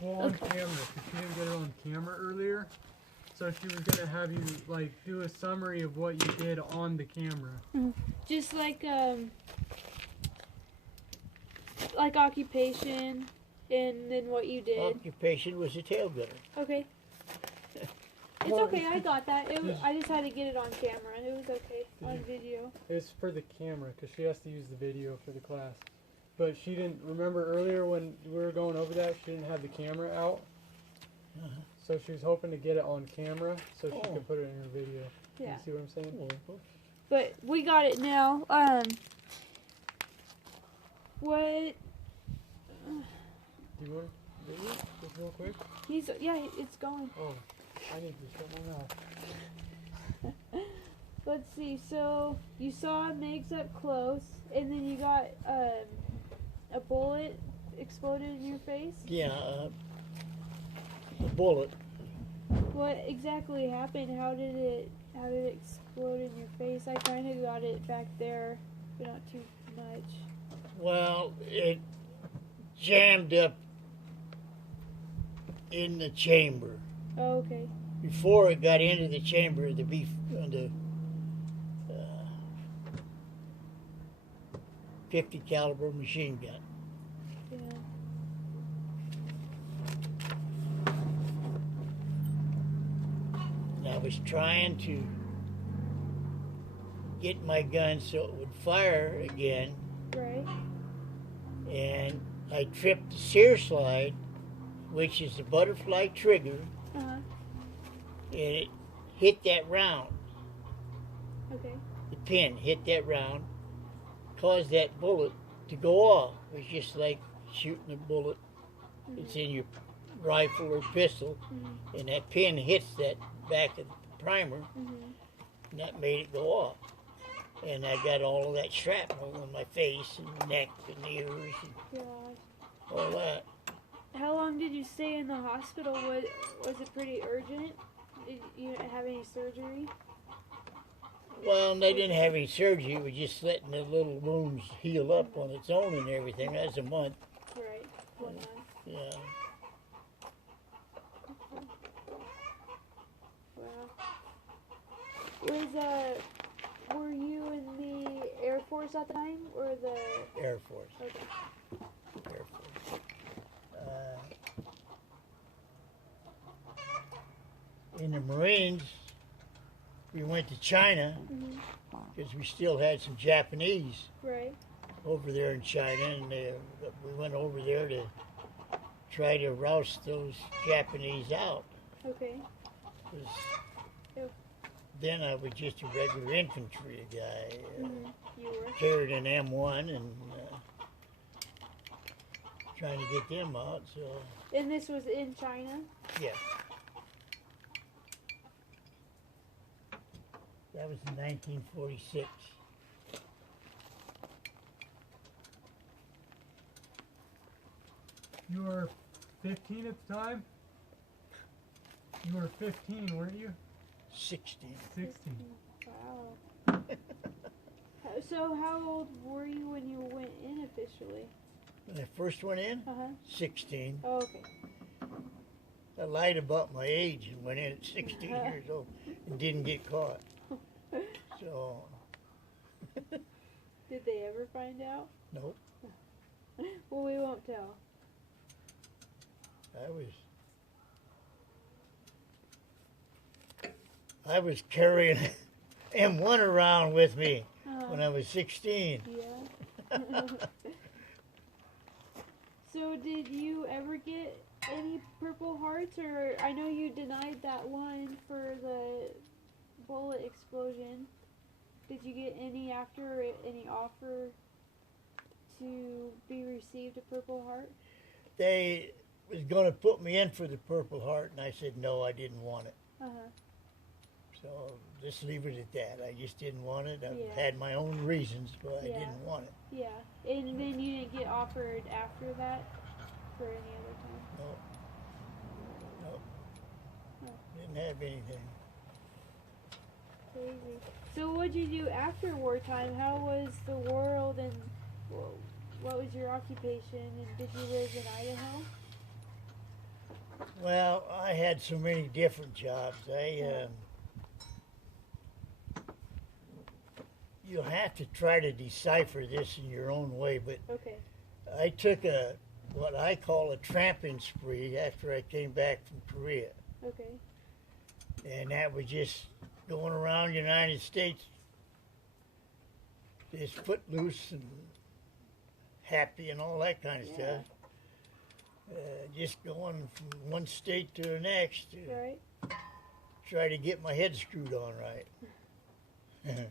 Well, on camera, because she didn't get it on camera earlier. So she was going to have you, like, do a summary of what you did on the camera. Just like occupation, and then what you did. Occupation was a tail gunner. Okay. It's Well, okay, I got that. I just had to get it on camera. It was okay on video. It's for the camera, because she has to use the video for the class. But she didn't, remember earlier when we were going over that, she didn't have the camera out. So she was hoping to get it on camera so she could put it in her video. Yeah. You see what I'm saying? But we got it now. What? Do you want video just real quick? It's going. Oh, I need to shut my mouth. Let's see. So you saw Megs up close, and then you got a bullet exploded in your face. Yeah, a bullet. What exactly happened? How did it explode in your face? I kind of got it back there, but not too much. Well, it jammed up in the chamber. Oh, okay. Before it got into the chamber, the 50 caliber machine gun. Yeah. And I was trying to get my gun so it would fire again, Right. and I tripped the sear slide, which is the butterfly trigger, Uh-huh. and it hit that round. Okay. The pin hit that round, caused that bullet to go off. It was just like shooting a bullet. It's in your rifle or pistol, and that pin hits that back of the primer, and that made it go off. And I got all of that shrapnel on my face and neck and ears and Gosh. all that. How long did you stay in the hospital? Was it pretty urgent? Did you have any surgery? Well, they didn't have any surgery. It was just letting the little wounds heal up on its own and everything. That's a month. Right. 1 month. Yeah. Wow. Were you in the Air Force at the time, or the? Air Force. Okay. Air Force. In the Marines, we went to China because we still had some Japanese Right. over there in China, and we went over there to try to roust those Japanese out. Okay. 'Cause Yep. then I was just a regular infantry guy. You were. Carried an M1 and trying to get them out. So And this was in China. yeah, that was in 1946. You were 15 at the time? You were 15, weren't you? 16. 16. Wow. So how old were you when you went in officially? When I first went in, Uh huh. 16. Oh, okay. I lied about my age and went in at 16 years old and didn't get caught. So, Did they ever find out? nope. Well, we won't tell. I was carrying M1 around with me when I was 16. Yeah. So did you ever get any Purple Hearts, or I know you denied that one for the bullet explosion. Did you get any after, any offer to be received a Purple Heart? They was going to put me in for the Purple Heart, and I said no, I didn't want it. Uh-huh. So just leave it at that. I just didn't want it. I Yeah. had my own reasons, but I Yeah. didn't want it. Yeah. And then you didn't get offered after that for any other time? No. No. Oh. Didn't have anything. Crazy. So what'd you do after wartime? How was the world, and what was your occupation, and did you live in Idaho? Well, I had so many different jobs. You'll have to try to decipher this in your own way, but Okay. I took what I call a tramping spree after I came back from Korea. Okay. And that was just going around the United States, just footloose and happy and all that kind of Yeah. stuff. Just going from one state to the next to Right. try to get my head screwed on right. And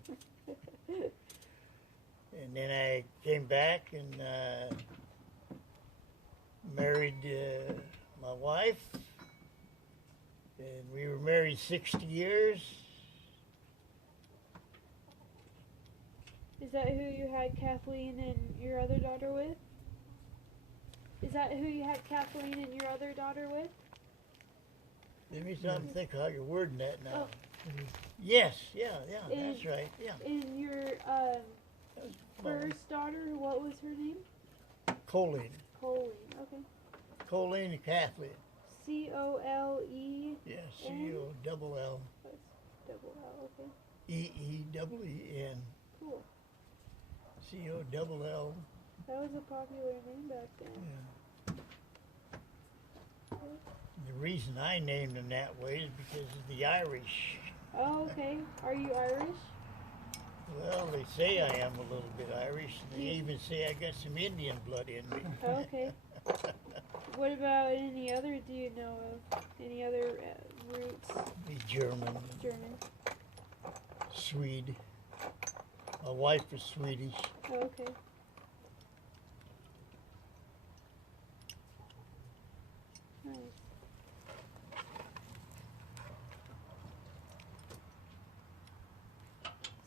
then I came back and married my wife, and we were married 60 years. Is that who you had Kathleen and your other daughter with? Is that who you had Kathleen and your other daughter with? Let me stop and think how you're wording that now. Oh. Yes, yeah, And- that's right, yeah. And your first daughter, what was her name? Colleen. Colleen. Okay. Colleen and Kathleen. C-O-L-E. Yeah, N? C-O-double-L. Double L. Okay. E-E-double-E-N. Cool. C-O-double-L. That was a popular name back then. Yeah. The reason I named them that way is because of the Irish. Oh, okay. Are you Irish? Well, they say I am a little bit Irish. And they even say I got some Indian blood in me. Oh, okay. What about any other? Do you know of any other roots? Be German, German. Swede. My wife is Swedish. Oh, okay. Nice.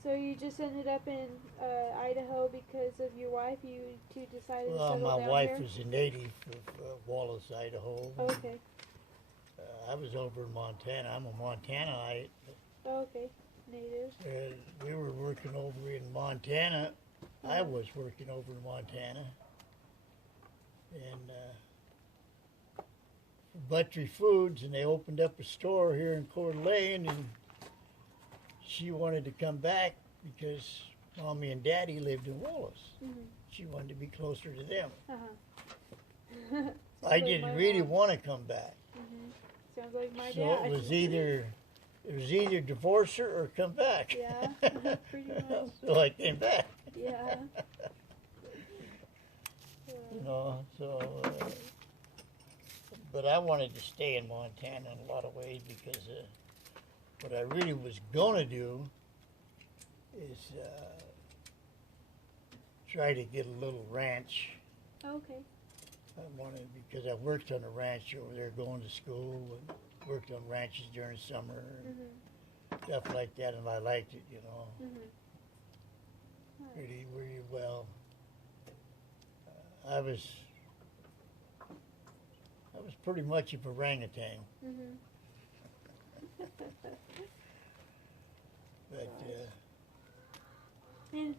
So you just ended up in Idaho because of your wife? You two decided to Well, settle my down wife here? is a native of Wallace, Idaho. Oh, okay. I was over in Montana. I'm a Montanite. Oh, okay. Native. We were working over in Montana. I was working over in Montana. And Buttery Foods, and they opened up a store here in Coeur d'Alene, and she wanted to come back because Mommy and Daddy lived in Wallace. Mm-hmm. She wanted to be closer to them. Uh-huh. I didn't really want to come back. Mm-hmm. Sounds like my So dad. it was either divorce her or come back. Yeah, pretty much. So I came back. Yeah. You know, so but I wanted to stay in Montana in a lot of ways because what I really was gonna do is try to get a little ranch. Okay. I wanted, because I worked on a ranch over there going to school and worked on ranches during summer and Mm-hmm. stuff like that, and I liked it, you know, Mm-hmm. really, really well. I was pretty much of a orangutan, Mm-hmm. but And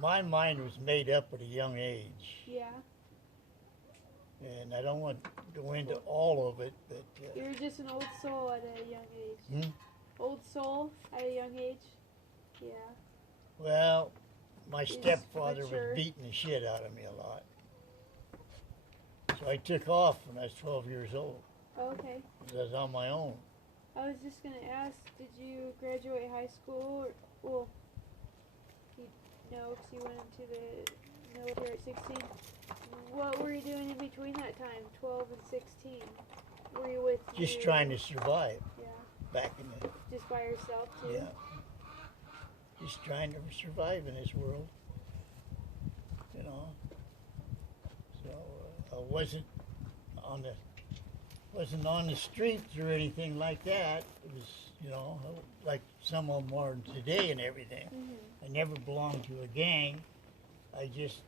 my mind was made up at a young age, yeah, and I don't want to go into all of it, but you were just an old soul at a young age. Hmm? Old soul at a young age. Yeah. well, my Is stepfather mature. was beating the shit out of me a lot. So I took off when I was 12 years old, Oh, okay. 'cause I was on my own. I was just gonna ask, did you graduate high school? Well, no, because you went into the military at 16. What were you doing in between that time, 12 and 16? Were you with Just your- trying to survive Yeah, back in the, just by yourself too? yeah. Just trying to survive in this world, you know. So I wasn't on the streets or anything like that. It was, you know, like some of them are today and everything. Mm-hmm. I never belonged to a gang. I just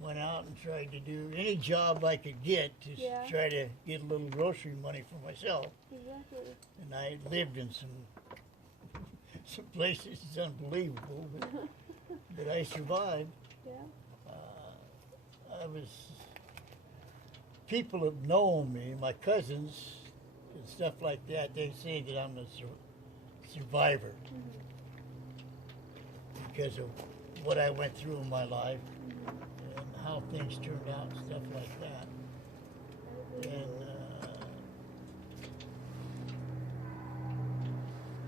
went out and tried to do any job I could get to Yeah. try to get a little grocery money for myself. Exactly. And I lived in some places it's unbelievable, but I survived. Yeah. I was people that know me, my cousins and stuff like that, they say that I'm a survivor because of what I went through in my life and how things turned out and stuff like that. And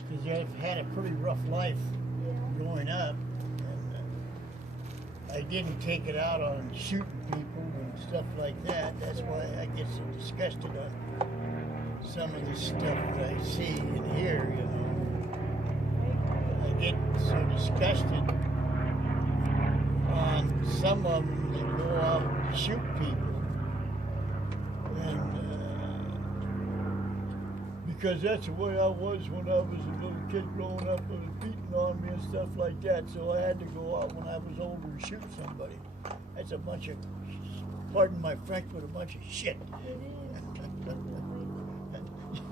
because I've had a pretty rough life growing up, and I didn't take it out on shooting people and stuff like that. That's why I get so disgusted on some of the stuff that I see and hear, you know. I get so disgusted on some of them that go out and shoot people. And because that's the way I was when I was a little kid growing up, and was beating on me and stuff like that. So I had to go out when I was older and shoot somebody. That's a bunch of, pardon my French, but a bunch of shit. It is.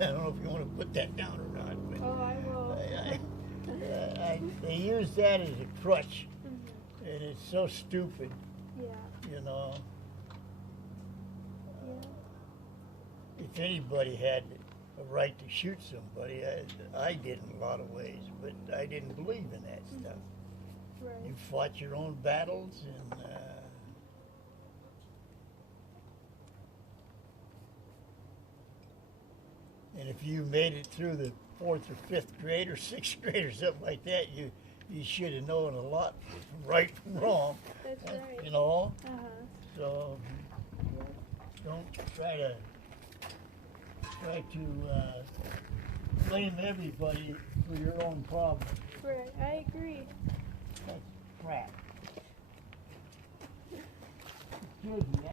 I don't know if you want to put that down or not. But Oh, I will. they use that as a crutch, and it's so stupid, Yeah. you know. Yeah. If anybody had a right to shoot somebody, I did in a lot of ways, but I didn't believe in that stuff. Right. You fought your own battles, and if you made it through the 4th or 5th grade or 6th grade or something like that, you should have known a lot from right from wrong. That's right. You know? Uh-huh. So don't try to blame everybody for your own problems. Right. I agree. That's crap. Excuse me.